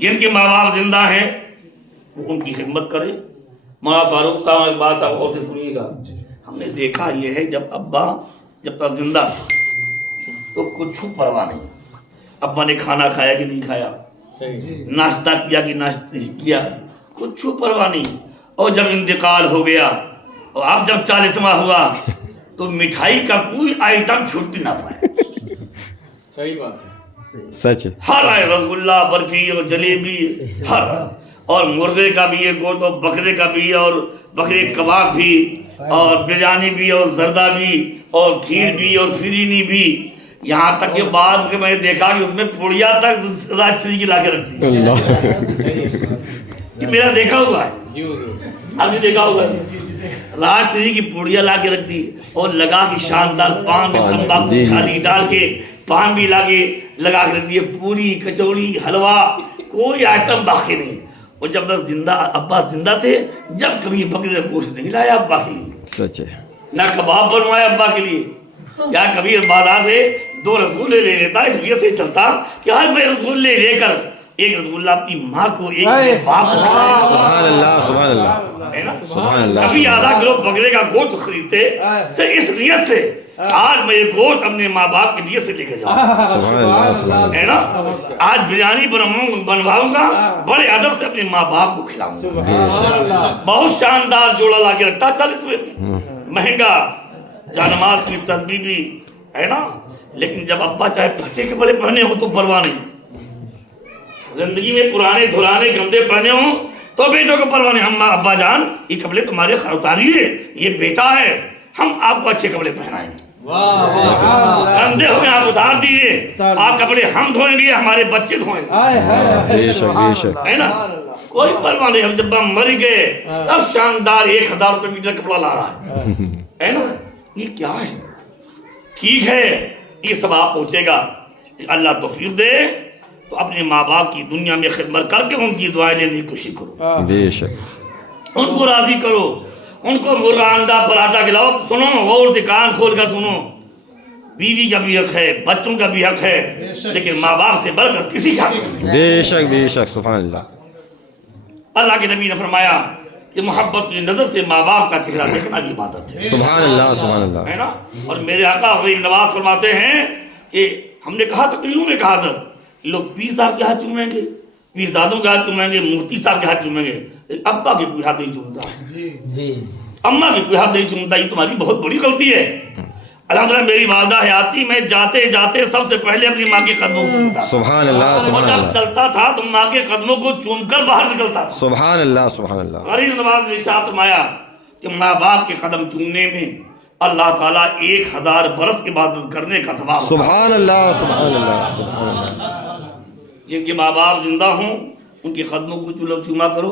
جن کے ماں باپ زندہ ہیں وہ ان کی خدمت کریں. مولانا فاروق صاحب ایک بات صاحب اور سے سنیے گا. ہم نے دیکھا یہ ہے جب ابا جب تک زندہ تھے تو کچھ پرواہ نہیں. ابا نے کھانا کھایا کہ نہیں کھایا, ناشتہ کیا کہ ناشتہ کیا, کچھ پرواہ نہیں. اور جب انتقال ہو گیا اور اب جب 40واں ہوا تو مٹھائی کا کوئی آئٹم چھوٹ نہ پائے. صحیح بات ہے, سچ. ہر آئے رسگلہ, برفی اور جلیبی, ہر, اور مرغے کا بھی ہے گوشت اور بکرے کا بھی اور بکرے کباب بھی اور بریانی بھی اور زردہ بھی اور کھیر بھی اور فرینی بھی. یہاں تک کہ بعد میں نے دیکھا کہ اس میں پوڑیا تک راجسری کی لا کے رکھ دی. یہ میرا دیکھا ہوا ہے, آپ نے دیکھا ہوگا. راجسری کی پوڑیا لا کے رکھ دی اور لگا کے شاندار پان میں تمباکو چھالی ڈال کے پان بھی لگا کے رکھ دیے. پوری, کچوڑی, حلوہ, کوئی آئٹم باقی نہیں. اور جب تک زندہ ابا زندہ تھے جب کبھی بکرے کا گوشت نہیں لایا ابا کے لیے, سچ ہے. نہ کباب بنوایا ابا کے لیے. یا کبھی بازار سے 2 رسگلے لے لیتا, اس وجہ سے چلتا کہ آج میں رسگلے لے کر ایک رسگلہ اپنی ماں کو, ایک باپ کو کھلاتا. سبحان اللہ, سبحان اللہ, ہے نا, سبحان اللہ. کبھی آدھا کلو بکرے کا گوشت خریدتے صرف اس نیت سے آج میں یہ گوشت اپنے ماں باپ کی نیت سے لے کے جاؤں. سبحان اللہ, سبحان اللہ. ہے نا, آج بریانی بنواؤں گا بڑے ادب سے اپنے ماں باپ کو کھلاؤں گا. بہت شاندار جوڑا لا کے رکھتا 40 میں, مہنگا, جانماز کی تسبیح بھی, ہے نا. لیکن جب ابا چاہے پھٹے کپڑے پہنے ہو تو پرواہ نہیں, زندگی میں پرانے دھرانے گندے پہنے ہوں تو بیٹوں کو پرواہ نہیں. ہم ابا جان یہ کپڑے تمہارے اتاریے, یہ بیٹا ہے, ہم آپ کو اچھے کپڑے پہنائیں گے. گندے ہو گئے آپ اتار دیجیے, آپ کپڑے ہم دھوئیں گے, ہمارے بچے دھوئیں گے. بے شک, بے شک. ہے نا, کوئی پرواہ نہیں. ہم جب ہم مر گئے تب شاندار 1000 روپے میٹر کپڑا لا رہا ہے نا. یہ کیا ہے؟ ٹھیک ہے, یہ سب آپ پہنچے گا. اللہ توفیق دے تو اپنے ماں باپ کی دنیا میں خدمت کر کے ان کی دعائیں لینے کی کوشش کرو. بے شک. ان کو راضی کرو, ان کو مرغا انڈا پراٹھا کھلاؤ. سنو غور سے کان کھول کر سنو, بیوی کا بھی حق ہے, بچوں کا بھی حق ہے, لیکن ماں باپ سے بڑھ کر کسی کا حق نہیں. بے شک, بے شک, سبحان اللہ. اللہ کے نبی نے فرمایا کہ محبت کی نظر سے ماں باپ کا چہرہ دیکھنا بھی عبادت ہے. سبحان اللہ, سبحان اللہ. ہے نا. اور میرے آقا غریب نواز فرماتے ہیں کہ ہم نے کہا تقریروں میں کہا تھا لوگ پیر صاحب کے ہاتھ چومیں گے, پیر زادوں کے ہاتھ چومیں گے, مفتی صاحب کے ہاتھ چومیں گے, ابا کے کوئی ہاتھ نہیں چومتا, اماں کے کوئی ہاتھ نہیں چومتا. یہ تمہاری بہت بڑی غلطی ہے. الحمدللہ میری والدہ حیاتی میں جاتے جاتے سب سے پہلے اپنی ماں کے قدموں کو چومتا. سبحان اللہ, اور سبحان جب اللہ. چلتا تھا تو ماں کے قدموں کو چوم کر باہر نکلتا تھا. سبحان اللہ, سبحان اللہ. غریب نواز نے ارشاد فرمایا کہ ماں باپ کے قدم چومنے میں اللہ تعالیٰ 1000 برس عبادت کرنے کا ثواب. سبحان اللہ, سبحان اللہ, سبحان اللہ. جن کے ماں باپ زندہ ہوں ان کے قدموں کو چوما کرو,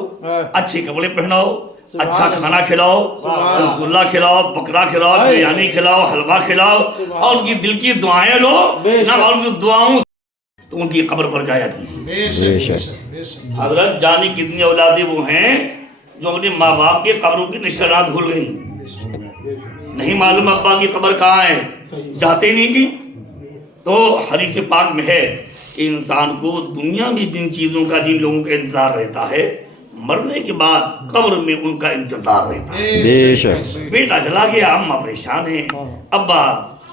اچھے کپڑے پہناؤ, اچھا کھانا کھلاؤ, رسگلہ کھلاؤ, بکرا کھلاؤ, بریانی کھلاؤ, حلوہ کھلاؤ, اور ان کی دل کی دعائیں لو. نہ ان کی دعاؤں تو ان کی قبر پر جایا کیجیے. بے شک. حضرت جانی کتنی اولادیں وہ ہیں جو اپنے ماں باپ کے قبروں کی نشانات بھول گئی, نہیں معلوم ابا کی قبر کہاں ہے, جاتے نہیں کی. تو حدیث پاک میں ہے کہ انسان کو دنیا میں جن چیزوں کا جن لوگوں کا انتظار رہتا ہے مرنے کے بعد قبر میں ان کا انتظار رہتا ہے. بے شک. بیٹا چلا گیا, اماں پریشان ہیں, ابا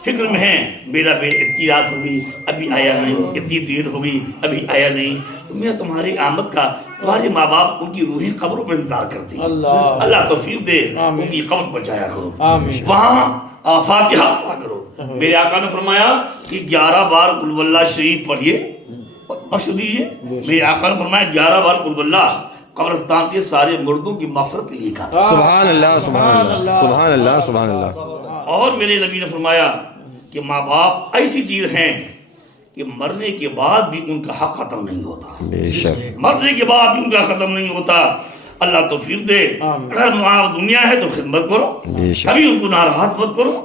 فکر میں ہیں, میرا بیٹا اتنی رات ہو گئی ابھی آیا نہیں, اتنی دیر ہو گئی ابھی آیا نہیں. تو میں تمہاری آمد کا تمہارے ماں باپ ان کی روحیں قبروں پر انتظار کرتی ہیں. اللہ توفیق دے ان کی قبر پر جایا کرو, وہاں فاتحہ پڑھا کرو. میرے آقا نے فرمایا کہ 11 بار قل واللہ شریف پڑھیے, بخش دیجیے. میرے آقا نے فرمایا 11 بار قل واللہ قبرستان کے سارے مردوں کی مغفرت کے لیے کہا. سبحان اللہ, سبحان اللہ, سبحان اللہ, سبحان اللہ. اور میرے نبی نے فرمایا کہ ماں باپ ایسی چیز ہیں کہ مرنے کے بعد بھی ان کا حق ختم نہیں ہوتا. بے شک. مرنے کے بعد بھی ان کا ختم نہیں ہوتا. اللہ توفیق دے. اگر ماں دنیا ہے تو خدمت کرو, کبھی ان کو ناراض مت کرو.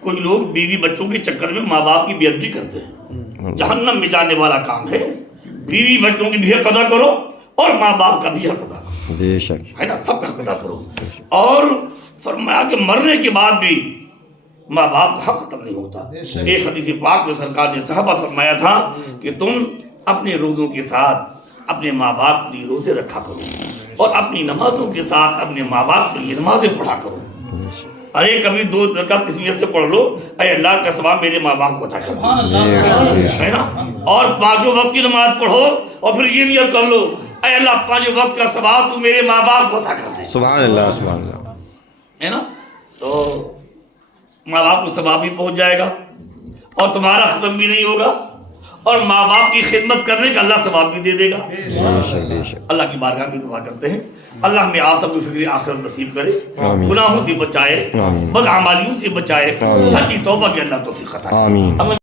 کوئی لوگ بیوی بچوں کے چکر میں ماں باپ کی بے ادبی کرتے ہیں, جہنم میں جانے والا کام ہے. بیوی بچوں کی بھی حق ادا کرو اور ماں باپ کا بھی حق ادا کرو. بے شک. ہے نا, سب کا حق ادا کرو. اور فرمایا کہ مرنے کے بعد بھی ماں باپ کا حق ختم نہیں ہوتا. ایک حدیث پاک میں سرکار نے صحابہ فرمایا تھا کہ تم اپنے روزوں کے ساتھ اپنے ماں باپ کے لیے روزے رکھا کرو اور اپنی نمازوں کے ساتھ اپنے ماں باپ کے لیے نمازیں پڑھا کرو. ارے کبھی 2 رکعت اس نیت سے پڑھ لو اے اللہ کا ثواب میرے ماں باپ کو عطا کر ہے نا. اور 5 وقت کی نماز پڑھو اور پھر یہ نیت کر لو اے اللہ 5 وقت کا ثواب تو میرے ماں باپ کو عطا کر دے. سبحان اللہ سبحان اللہ. ہے نا. تو ماں باپ کو ثواب بھی پہنچ جائے گا اور تمہارا ختم بھی نہیں ہوگا اور ماں باپ کی خدمت کرنے کا اللہ ثواب بھی دے دے گا. اللہ کی بارگاہ میں دعا کرتے ہیں اللہ ہمیں آپ سب کو فکر آخرت نصیب کرے, گناہوں سے بچائے, بدعمالیوں سے بچائے, سچی توبہ کے اللہ توفیق عطا کرے.